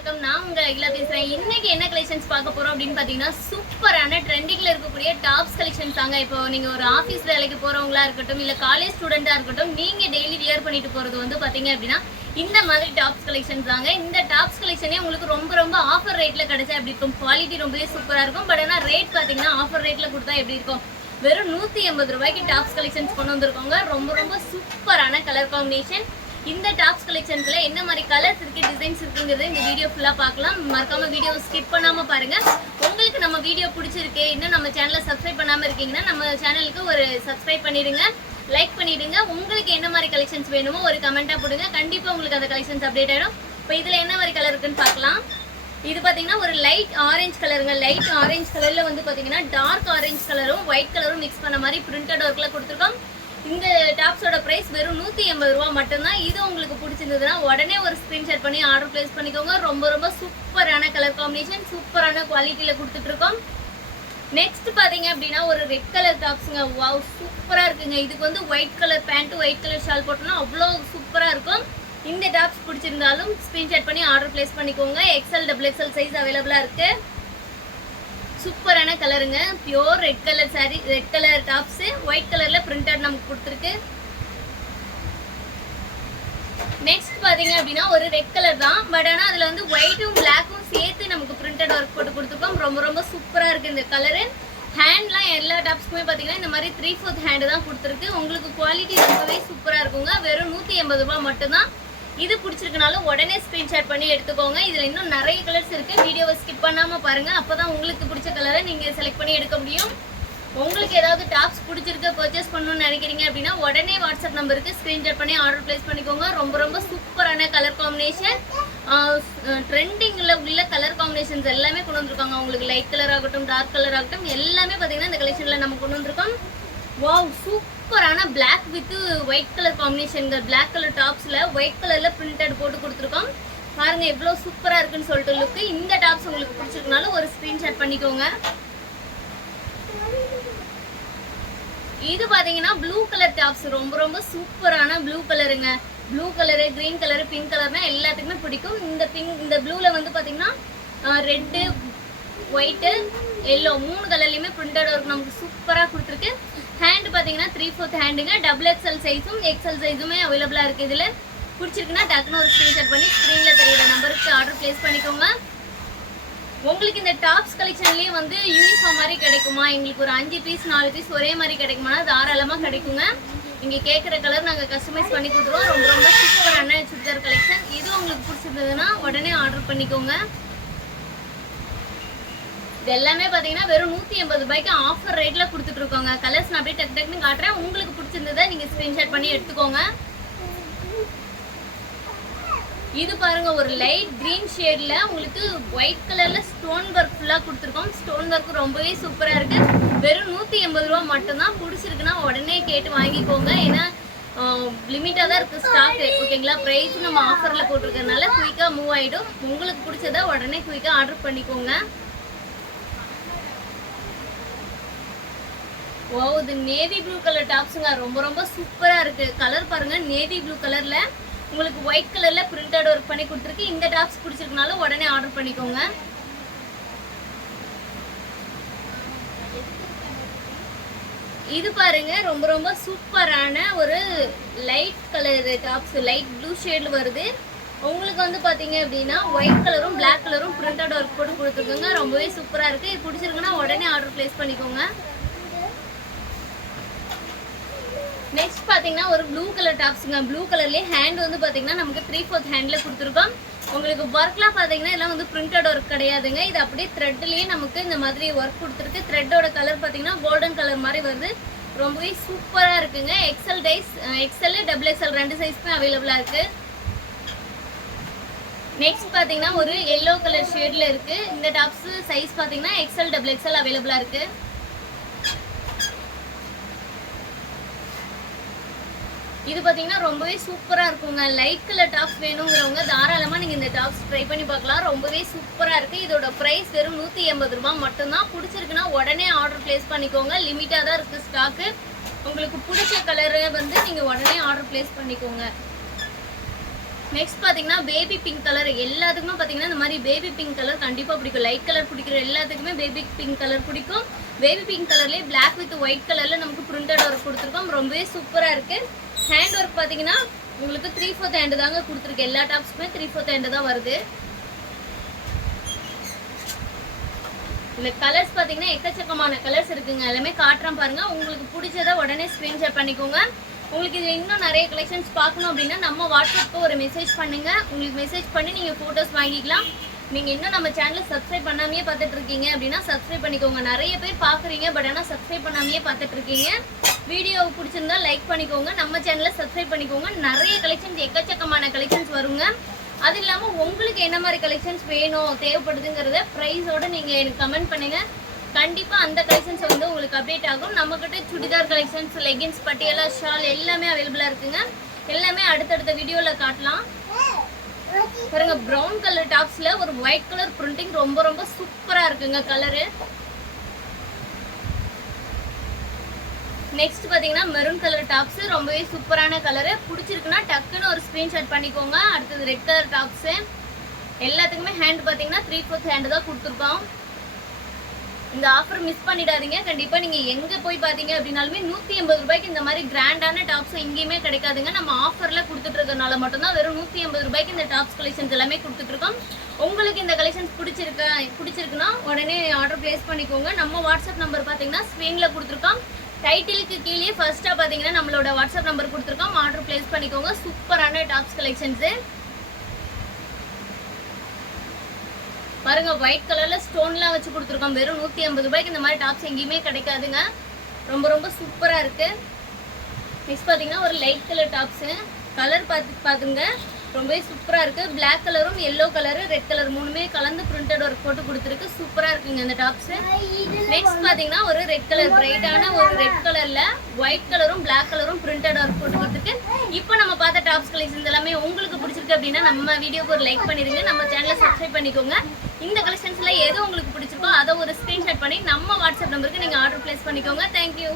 வணக்கம். நான் உங்க அகிலா பேசுறேன். இன்னைக்கு என்ன கலெக்ஷன்ஸ் பார்க்க போறோம் அப்படின்னு பாத்தீங்கன்னா, சூப்பரான ட்ரெண்டிங்ல இருக்கக்கூடிய டாப்ஸ் கலெக்ஷன்ஸ் தாங்க. இப்போ நீங்க ஒரு ஆபீஸ் வேலைக்கு போறவங்களா இருக்கட்டும், இல்ல காலேஜ் ஸ்டூடெண்டா இருக்கட்டும், நீங்க டெய்லி வியர் பண்ணிட்டு போறது வந்து பாத்தீங்க அப்படின்னா இந்த மாதிரி டாப்ஸ் கலெக்ஷன்ஸ் தாங்க. இந்த டாப்ஸ் கலெக்ஷனே உங்களுக்கு ரொம்ப ரொம்ப ஆஃபர் ரேட்ல கிடைச்சா எப்படி இருக்கும், குவாலிட்டி ரொம்பவே சூப்பரா இருக்கும். பட் ஆனா ரேட் பாத்தீங்கன்னா ஆஃபர் ரேட்ல கொடுத்தா எப்படி இருக்கும், வெறும் 180 ரூபாய்க்கு டாப்ஸ் கலெக்ஷன்ஸ் கொண்டு வந்திருக்காங்க. ரொம்ப ரொம்ப சூப்பரான கலர் காம்பினேஷன். இந்த டாப்ஸ் கலெக்ஷன்ஸ்ல என்ன மாதிரி கலர்ஸ் இருக்கு, டிசைன்ஸ் இருக்குங்கிறது இந்த வீடியோ ஃபுல்லா பார்க்கலாம். மறக்காம வீடியோ ஸ்கிப் பண்ணாம பாருங்க. உங்களுக்கு நம்ம வீடியோ பிடிச்சிருக்கு, இன்னும் நம்ம சேனலை சப்ஸ்கிரைப் பண்ணாம இருக்கீங்கன்னா நம்ம சேனலுக்கு ஒரு சப்ஸ்கிரைப் பண்ணிடுங்க, லைக் பண்ணிடுங்க. உங்களுக்கு என்ன மாதிரி கலெக்ஷன்ஸ் வேணுமோ ஒரு கமெண்டா போடுங்க. கண்டிப்பா உங்களுக்கு அந்த கலெக்ஷன்ஸ் அப்டேட் ஆயிடும். இப்போ இதுல என்ன மாதிரி கலர் இருக்குன்னு பார்க்கலாம். இது பாத்தீங்கன்னா ஒரு லைட் ஆரஞ்சு கலருங்க. லைட் ஆரஞ்சு கலர்ல வந்து பாத்தீங்கன்னா டார்க் ஆரஞ்சு கலரும் ஒயிட் கலரும் மிக்ஸ் பண்ண மாதிரி பிரிண்டட் ஒர்க்ல கொடுத்துருக்கோம். இந்த டாப்ஸோட பிரைஸ் வெறும் 180 ரூபா மட்டும்தான். இது உங்களுக்கு பிடிச்சிருந்ததுன்னா உடனே ஒரு ஸ்கிரீன்ஷாட் பண்ணி ஆர்டர் பிளேஸ் பண்ணிக்கோங்க. ரொம்ப ரொம்ப சூப்பரான கலர் காம்பினேஷன், சூப்பரான குவாலிட்டியில கொடுத்துட்டு இருக்கோம். நெக்ஸ்ட் பாத்தீங்க அப்படின்னா ஒரு ரெட் கலர் டாப்ஸுங்க. வாவ், சூப்பரா இருக்குங்க. இதுக்கு வந்து white colour pant, white colour shawl போட்டோம்னா அவ்வளோ சூப்பரா இருக்கும். இந்த டாப்ஸ் பிடிச்சிருந்தாலும் ஸ்கிரீன்ஷாட் பண்ணி ஆர்டர் பிளேஸ் பண்ணிக்கோங்க. XL XXL சைஸ் அவைலபிளா இருக்கு. சூப்பரான கலருங்க. Pure red colour sari, red colour tops white கலர்ல பிரிண்டட் நமக்கு கொடுத்துருக்கு. நெக்ஸ்ட் பாத்தீங்க அப்படின்னா ஒரு ரெட் கலர் தான். பட் ஆனா அதுல வந்து ஒயிட்டும் பிளாக்கும் சேர்த்து நமக்கு பிரிண்டட் ஒர்க் போட்டு கொடுத்துருக்கோம். ரொம்ப ரொம்ப சூப்பரா இருக்கு இந்த கலரு. ஹேண்ட்லாம் எல்லா டாப்ஸ்க்குமே பாத்தீங்கன்னா இந்த மாதிரி 3/4 ஹேண்ட் தான் கொடுத்துருக்கு. உங்களுக்கு குவாலிட்டி ரொம்பவே சூப்பரா இருக்குங்க. வெறும் 180 ரூபாய் மட்டும்தான். இது பிடிச்சிருக்கனாலும் உடனே ஸ்கிரீன்ஷாட் பண்ணி எடுத்துக்கோங்க. இதுல இன்னும் நிறைய கலர்ஸ் இருக்கு. வீடியோவை ஸ்கிப் பண்ணாம பாருங்க. அப்பதான் உங்களுக்கு பிடிச்ச கலரை நீங்க செலக்ட் பண்ணி எடுக்க முடியும். உங்களுக்கு ஏதாவது டாப்ஸ் பிடிச்சிருக்கு, பர்ச்சேஸ் பண்ணணும்னு நினைக்கிறீங்க அப்படின்னா உடனே வாட்ஸ்அப் நம்பருக்கு ஸ்கிரீன்ஷாட் பண்ணி ஆர்டர் பிளேஸ் பண்ணிக்கோங்க. ரொம்ப ரொம்ப சூப்பரான கலர் காம்பினேஷன், ட்ரெண்டிங்ல உள்ள கலர் காம்பினேஷன்ஸ் எல்லாமே கொண்டு வந்திருக்காங்க. உங்களுக்கு லைட் கலர் ஆகட்டும், டார்க் கலர் ஆகட்டும், எல்லாமே பாத்தீங்கன்னா இந்த கலெக்ஷன்ல நம்ம கொண்டு வந்திருக்கோம். வாவ், சூப்பரான black with white colour combination. Black colour டாப்ஸ்ல ஒயிட் கலர்ல பிரிண்டட் போட்டு கொடுத்துருக்கோம். பாருங்க எவ்வளவு சூப்பரா இருக்குன்னு சொல்லிட்டு லுக். இந்த டாப்ஸ் உங்களுக்கு பிடிச்சிருக்கனால ஒரு ஸ்கிரீன்ஷாட் பண்ணிக்கோங்க. இது பாத்தீங்கன்னா ப்ளூ கலர் டாப்ஸ். ரொம்ப ரொம்ப சூப்பரான ப்ளூ கலருங்க. Blue colour, green colour, pink கலர்னா எல்லாத்துக்குமே பிடிக்கும். இந்த ப்ளூல வந்து பாத்தீங்கன்னா ரெட்டு, ஒயிட்டு, எல்லோ 3 கலர்லயுமே பிரிண்டட் ஒர்க் நமக்கு சூப்பரா கொடுத்துருக்கு. ஹேண்ட் பாத்தீங்கன்னா 3/4 ஹேண்டுங்க. XXL சைஸும் XL சைஸுமே அவைலபிளா இருக்கு. இதுல பிடிச்சிருக்குன்னா டக்குன்னு ஒரு ஸ்கிரீன்ஷாட் பண்ணி ஸ்கிரீன்ல தெரியுற நம்பருக்கு ஆர்டர் பிளேஸ் பண்ணிக்கோங்க. உங்களுக்கு இந்த டாப்ஸ் கலெக்ஷன்லயே வந்து யூனிஃபார்ம் மாதிரி கிடைக்குமா, எங்களுக்கு ஒரு 5 பீஸ் 4 பீஸ் ஒரே மாதிரி கிடைக்குமா, தாராளமா கிடைக்குங்க. நீங்க கேட்குற கலர் நாங்க கஸ்டமைஸ் பண்ணி கொடுத்துருவோம். ரொம்ப ரொம்ப சூப்பரான சுடிதார் கலெக்ஷன். இது உங்களுக்கு பிடிச்சிருந்ததுன்னா உடனே ஆர்டர் பண்ணிக்கோங்க. இது எல்லாமே பாத்தீங்கன்னா வெறும் 180 ரூபாய்க்கு ஆஃபர் ரேட்ல கொடுத்துட்டு இருக்கோங்க. கலர்ஸ் நான் அப்படியே டக் டக்குன்னு காட்டுறேன். உங்களுக்கு பிடிச்சிருந்ததை நீங்க ஸ்கிரீன்ஷாட் பண்ணி எடுத்துக்கோங்க. இது பாருங்க ஒரு லைட் கிரீன் ஷேட்ல உங்களுக்கு ஒயிட் கலர்ல ஸ்டோன் ஒர்க் ஃபுல்லா கொடுத்துருக்கோம். ஸ்டோன் ஒர்க் ரொம்பவே சூப்பரா இருக்கு. வெறும் 180 ரூபாய் மட்டும்தான். பிடிச்சிருக்குன்னா உடனே கேட்டு வாங்கிக்கோங்க. ஏன்னா லிமிட்டா தான் இருக்கு ஸ்டாக். ஓகேங்களா, பிரைஸ் நம்ம ஆஃபர்ல போட்டிருக்கறதுனால குயிக்கா மூவ் ஆயிடும். உங்களுக்கு பிடிச்சதை உடனே குயிக்கா ஆர்டர் பண்ணிக்கோங்க. ஓ, இது நேவி ப்ளூ கலர் டாப்ஸுங்க. ரொம்ப ரொம்ப சூப்பரா இருக்கு. கலர் பாருங்க, நேவி ப்ளூ கலர்ல உங்களுக்கு ஒயிட் கலர்ல பிரிண்டட் ஒர்க் பண்ணி கொடுத்துருக்கு. இந்த டாப்ஸ் பிடிச்சிருக்கனால உடனே ஆர்டர் பண்ணிக்கோங்க. இது பாருங்க ரொம்ப ரொம்ப சூப்பரான ஒரு light colour tops. Light blue ஷேட்ல வருது. உங்களுக்கு வந்து பாத்தீங்க அப்படின்னா ஒயிட் கலரும் பிளாக் கலரும் பிரிண்டட் ஒர்க் போட்டு கொடுத்துருக்குங்க. ரொம்பவே சூப்பரா இருக்கு. இது பிடிச்சிருக்குன்னா உடனே ஆர்டர் பிளேஸ் பண்ணிக்கோங்க. நெக்ஸ்ட் பாத்தீங்கன்னா ஒரு ப்ளூ கலர் டாப்ஸுங்க. ப்ளூ கலர்லயே ஹேண்ட் வந்து பாத்தீங்கன்னா நமக்கு 3/4 ஹேண்ட்ல கொடுத்துருக்கோம். உங்களுக்கு ஒர்க்லாம் பாத்தீங்கன்னா இதெல்லாம் வந்து பிரிண்டட் ஒர்க் கிடையாதுங்க. இது அப்படியே த்ரெட்லயே நமக்கு இந்த மாதிரி ஒர்க் கொடுத்துருக்கு. த்ரெட்டோட கலர் பாத்தீங்கன்னா கோல்டன் கலர் மாதிரி வருது. ரொம்பவே சூப்பரா இருக்குங்க. XL XXL 2 சைஸ்மே அவைலபிளா இருக்கு. நெக்ஸ்ட் பாத்தீங்கன்னா ஒரு எல்லோ கலர் ஷேட்ல இருக்கு. இந்த டாப்ஸ் சைஸ் பாத்தீங்கன்னா XL XXL அவைலபிளா இருக்கு. இது பாத்தீங்கன்னா ரொம்பவே சூப்பரா இருக்குங்க. லைட் கலர் டாப்ஸ் வேணுங்கிறவங்க தாராளமா நீங்க இந்த டாப்ஸ் ட்ரை பண்ணி பார்க்கலாம். ரொம்பவே சூப்பரா இருக்கு. இதோட பிரைஸ் வெறும் 180 ரூபாய் மட்டும்தான். பிடிச்சிருக்குன்னா உடனே ஆர்டர் பிளேஸ் பண்ணிக்கோங்க. லிமிட்டா தான் இருக்கு ஸ்டாக்கு. உங்களுக்கு பிடிச்ச கலரை வந்து நீங்க உடனே ஆர்டர் பிளேஸ் பண்ணிக்கோங்க. நெக்ஸ்ட் பாத்தீங்கன்னா பேபி பிங்க் கலர் எல்லாத்துக்குமே பாத்தீங்கன்னா இந்த மாதிரி பேபி பிங்க் கலர் கண்டிப்பா பிடிக்கும். லைட் கலர் பிடிக்கிற எல்லாத்துக்குமே பேபி பிங்க் கலர் பிடிக்கும். பேபி பிங்க் கலர்லயே பிளாக் வித் ஒயிட் கலர்ல நமக்கு பிரிண்டட் ஒர்க் கொடுத்துருக்கோம். ரொம்பவே சூப்பரா இருக்கு. ஹேண்ட் ஒர்க் பாத்தீங்கன்னா உங்களுக்கு 3/4 ஹேண்ட் தாங்க கொடுத்துருக்கு. எல்லா டாப்ஸ்க்குமே 3/4 ஹேண்ட் தான் வருது. இந்த கலர்ஸ் பாத்தீங்கன்னா எக்கச்சக்கமான கலர்ஸ் இருக்குங்க. எல்லாமே காட்டுறேன் பாருங்க. உங்களுக்கு பிடிச்சதை உடனே ஸ்கிரீன்ஷாட் பண்ணிக்கோங்க. உங்களுக்கு இதில் இன்னும் நிறைய கலெக்ஷன்ஸ் பார்க்கணும் அப்படின்னா நம்ம வாட்ஸ்அப்புக்கு ஒரு மெசேஜ் பண்ணுங்க. உங்களுக்கு மெசேஜ் பண்ணி நீங்கள் ஃபோட்டோஸ் வாங்கிக்கலாம். நீங்கள் இன்னும் நம்ம சேனலை சப்ஸ்கிரைப் பண்ணாமையே பார்த்துட்டு இருக்கீங்க அப்படின்னா சப்ஸ்கிரைப் பண்ணிக்கோங்க. நிறைய பேர் பார்க்குறீங்க, பட் ஆனால் சப்ஸ்கிரைப் பண்ணாமையே பார்த்துட்டு இருக்கீங்க. வீடியோ பிடிச்சிருந்தா லைக் பண்ணிக்கோங்க. நம்ம சேனலை சப்ஸ்கிரைப் பண்ணிக்கோங்க. நிறைய கலெக்ஷன்ஸ் எக்கச்சக்கமான கலெக்ஷன்ஸ் வருங்க. அது இல்லாமல் உங்களுக்கு என்ன மாதிரி கலெக்ஷன்ஸ் வேணும் தேவைப்படுதுங்கிறத ப்ரைஸோடு நீங்கள் எனக்கு கமெண்ட் பண்ணுங்கள். கண்டிப்பாக அந்த கலெக்ஷன்ஸ் வந்து உங்களுக்கு அப்டேட் ஆகும். நம்மக்கிட்ட churidar collections, leggings, Patiala, shawl எல்லாமே அவைலபிளாக இருக்குங்க. எல்லாமே அடுத்தடுத்த வீடியோவில் காட்டலாம் பாருங்க. ப்ரௌன் கலர் டாப்ஸில் ஒரு ஒயிட் கலர் பிரிண்டிங் ரொம்ப ரொம்ப சூப்பராக இருக்குங்க கலரு. நெக்ஸ்ட் பார்த்தீங்கன்னா மெரூன் கலர் டாப்ஸ் ரொம்பவே சூப்பரான கலரு. பிடிச்சிருக்குன்னா டக்குன்னு ஒரு ஸ்க்ரீன்ஷாட் பண்ணிக்கோங்க. அடுத்தது ரெட் கலர் டாப்ஸு எல்லாத்துக்குமே ஹேண்ட் பார்த்தீங்கன்னா 3/4 ஹேண்டு தான் கொடுத்துருக்கோம். இந்த ஆஃபர் மிஸ் பண்ணிடாதீங்க. கண்டிப்பாக நீங்கள் எங்கே போய் பார்த்தீங்க அப்படின்னாலுமே 180 ரூபாய்க்கு இந்த மாதிரி கிராண்டான டாப்ஸ் எங்கேயுமே கிடைக்காதுங்க. நம்ம ஆஃபரில் கொடுத்துட்டு இருக்கறனால மட்டும்தான் வெறும் 180 ரூபாய்க்கு இந்த டாப்ஸ் கலெக்ஷன்ஸ் எல்லாமே கொடுத்துட்ருக்கோம். உங்களுக்கு இந்த கலெக்ஷன்ஸ் பிடிச்சிருக்குன்னா உடனே ஆர்டர் பிளேஸ் பண்ணிக்கோங்க. நம்ம வாட்ஸ்அப் நம்பர் பார்த்தீங்கன்னா ஸ்க்ரீனில் கொடுத்துருக்கோம். டைட்டிலுக்கு கீழே ஃபர்ஸ்ட்டாக பார்த்தீங்கன்னா நம்மளோட வாட்ஸ்அப் நம்பர் கொடுத்துருக்கோம். ஆர்டர் பிளேஸ் பண்ணிக்கோங்க. சூப்பரான டாப்ஸ் கலெக்ஷன்ஸு பாருங்க. ஒயிட் கலர்ல ஸ்டோன்லாம் வச்சு கொடுத்துருக்கோம். வெறும் 180 ரூபாய்க்கு இந்த மாதிரி டாப்ஸ் எங்கேயுமே கிடைக்காதுங்க. ரொம்ப ரொம்ப சூப்பரா இருக்கு. நெக்ஸ்ட் பாத்தீங்கன்னா ஒரு லைட் கலர் டாப்ஸு கலர் பாத்துங்க ரொம்பவே சூப்பரா இருக்கு. பிளாக் கலரும் எல்லோ கலரு ரெட் கலர் மூணுமே கலந்து பிரிண்டட் ஒர்க் போட்டு கொடுத்துருக்கு. சூப்பரா இருக்குங்க இந்த டாப்ஸ். நெக்ஸ்ட் பாத்தீங்கன்னா ஒரு ரெட் கலர் பிரைட்டான ஒரு ரெட் கலர்ல ஒயிட் கலரும் பிளாக் கலரும் பிரிண்டட் ஒர்க் போட்டு கொடுத்துருக்கு. இப்போ நம்ம பார்த்த டாப்ஸ் கலெக்ஷன்ஸ் எல்லாமே உங்களுக்கு பிடிச்சிருக்கு அப்படின்னா நம்ம வீடியோக்கு ஒரு லைக் பண்ணிடுங்க. நம்ம சேனலை சப்ஸ்கிரைப் பண்ணிக்கோங்க. இந்த கலெக்ஷன்ஸ்ல எது உங்களுக்கு பிடிச்சிருக்கோ அதை ஒரு ஸ்கிரீன்ஷாட் பண்ணி நம்ம வாட்ஸ்அப் நம்பருக்கு நீங்க ஆர்டர் பிளேஸ் பண்ணிக்கோங்க. தேங்க்யூ.